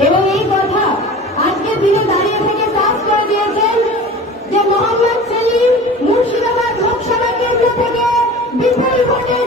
এবং এই কথা আজকে দিনে দাঁড়িয়ে থেকে সাজ করে দিয়েছেন যে মোহাম্মদ সেলিম মুর্শিদাবাদ লোকসভা কেন্দ্র থেকে বিপুল ভোটে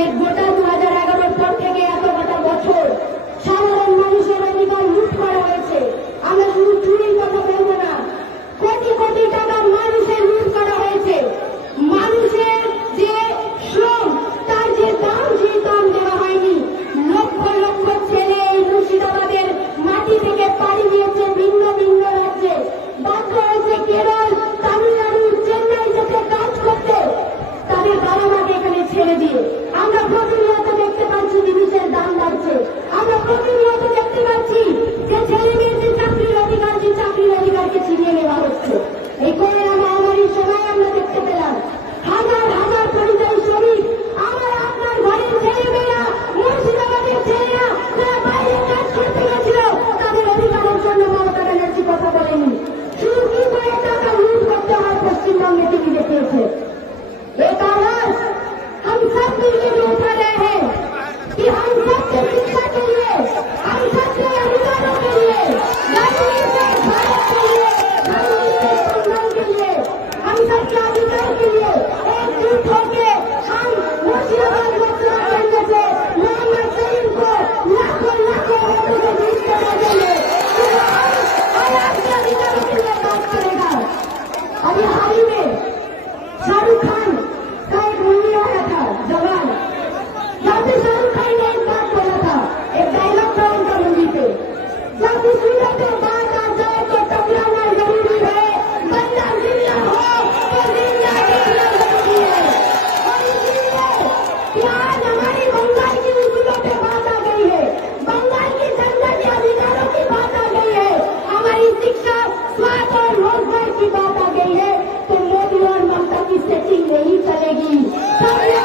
¿Qué? Yeah.